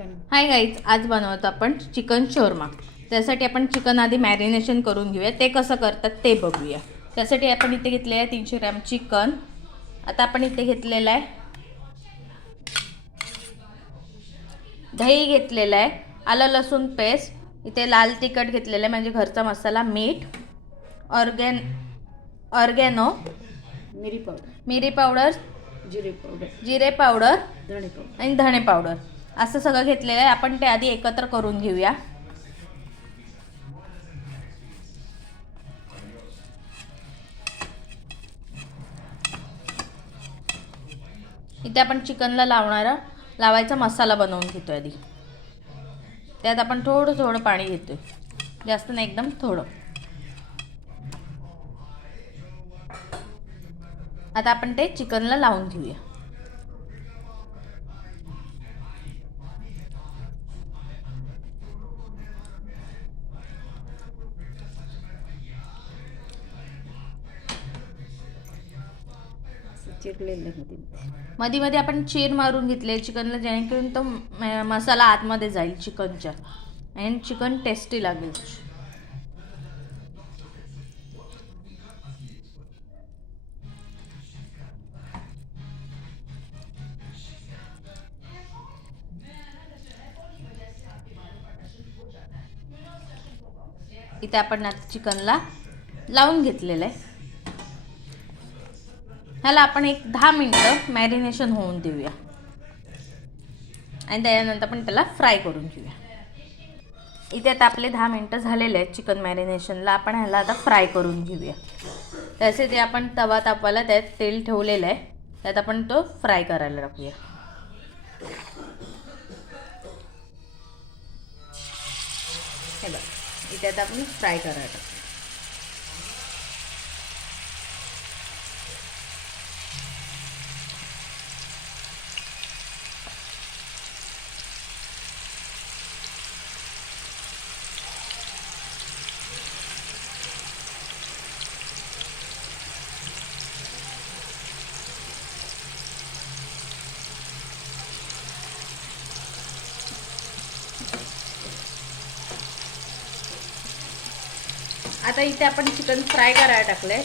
Hi guys आज बनवतो आपण चिकन शोरमा. त्यासाठी आपण चिकन आधी मॅरिनेशन करून घेऊया. ते कसं करतात ते बघूया. त्यासाठी आपण इथे घेतलेलं आहे तीनशे ग्रॅम चिकन. आता आपण इथे घेतलेलं आहे दही घेतलेलं आहे आलं लसूण पेस्ट. इथे लाल तिखट घेतलेलं आहे म्हणजे घरचा मसाला मीठ ऑर्गॅन ऑर्गॅनो मिरी पावडर. मिरी पावडर जिरे पावडर. जिरे पावडर धणे पावडर. आणि धणे पावडर. असं सगळं घेतलेलं आहे. आपण ते आधी एकत्र करून घेऊया. इथे आपण चिकनला लावणारा लावायचा मसाला बनवून घेतो आधी. त्यात आपण थोडं थोडं पाणी घेतो जास्त नाही एकदम थोडं. आता आपण ते चिकनला लावून घेऊया. चिरलेले मध्ये मध्ये मध्ये आपण चीर मारून घेतले चिकनला जेणेकरून तो मसाला आतमध्ये जाईल चिकनच्या. आणि चिकन टेस्टी लागेल. इथे आपण आता चिकनला लावून घेतलेलं आहे. ह्याला आपण एक दहा मिनटं मॅरिनेशन होऊन देऊया. आणि त्याच्यानंतर आपण त्याला फ्राय करून घेऊया. इथे आता आपले दहा मिनटं झालेले आहेत चिकन मॅरिनेशनला. आपण ह्याला आता फ्राय करून घेऊया. तसे ते आपण तवा तापवायला त्यात तेल ठेवलेलं आहे. त्यात आपण तो फ्राय करायला टाकूया. हे बघ इथे आता आपण फ्राय करायला टाकूया. आता इथे आपण चिकन फ्राय करायला टाकलंय.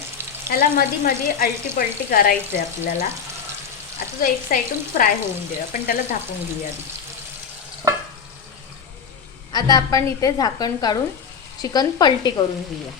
ह्याला मधी मध्ये अल्टी पलटी करायचं आहे आपल्याला. आता तो एक साईडून फ्राय होऊन दे आपण त्याला झाकून घेऊया आधी. आता आपण इथे झाकण काढून चिकन पलटी करून घेऊया.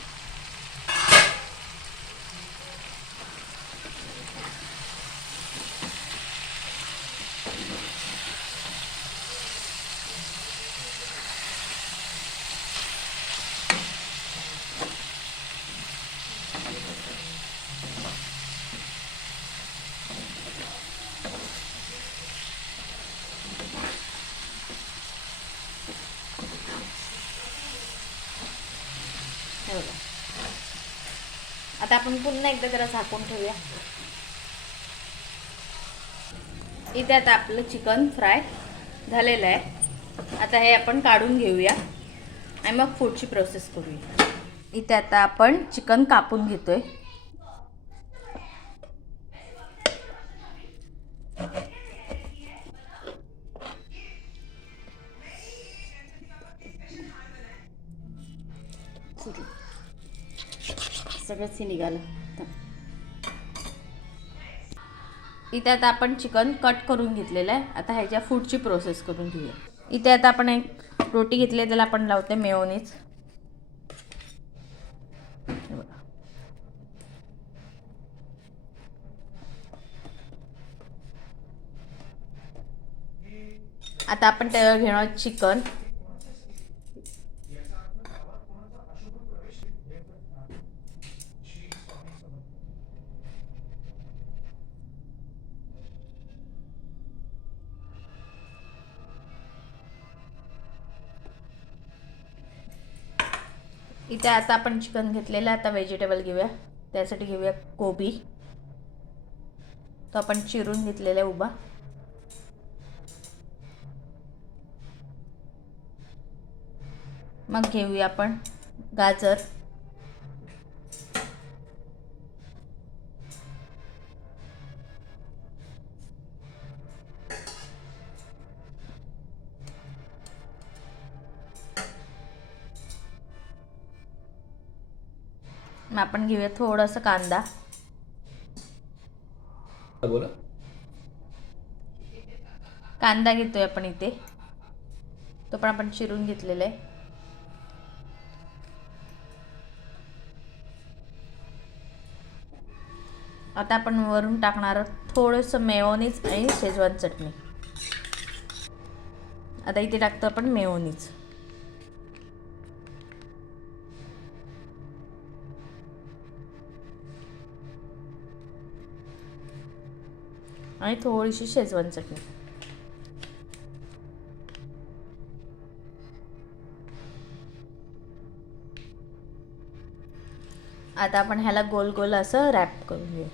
बघा आता आपण पुन्हा एकदा जरा झाकून ठेवूया. इथे आता आपलं चिकन फ्राय झालेलं आहे. आता हे आपण काढून घेऊया आणि मग फूडची प्रोसेस करूया. इथे आता आपण चिकन कापून घेतोय. सगळंच हे निघालं. इथे आता आपण चिकन कट करून घेतलेलं आहे. आता ह्याच्या फूडची प्रोसेस करून घेऊया. इथे आता आपण एक रोटी घेतली आहे, त्याला आपण लावते मेयोनीज आता आपण त्यावर घेणार चिकन इथे आता आपण चिकन घेतलेलं आहे आता व्हेजिटेबल घेऊया. त्यासाठी घेऊया कोबी. तो आपण चिरून घेतलेला आहे उभा. मग घेऊया आपण गाजर. मग आपण घेऊया थोडंसं कांदा. बोला. कांदा घेतोय आपण इथे. तो पण आपण चिरून घेतलेला आहे. आता आपण वरून टाकणार थोडंसं मेयोनीज आणि शेजवान चटणी. आता इथे टाकतो आपण मेयोनीज. आणि थोडीशी शेजवान चटणी. आता आपण ह्याला गोल गोल असं रॅप करून घेऊ.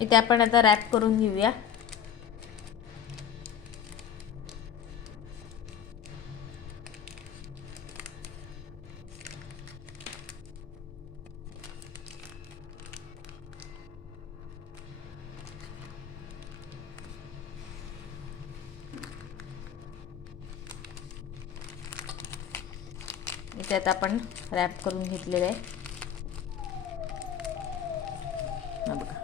इथे आपण आता रॅप करून घेऊया. त्यात आपण रॅप करून घेतलेलं आहे बघा.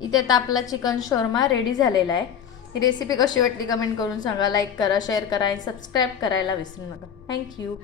इथे आता आपला चिकन शोरमा रेडी झालेला आहे. ही रेसिपी कशी वाटली कमेंट करून सांगा. लाईक करा शेअर करा आणि सबस्क्राईब करायला विसरू नका. थँक्यू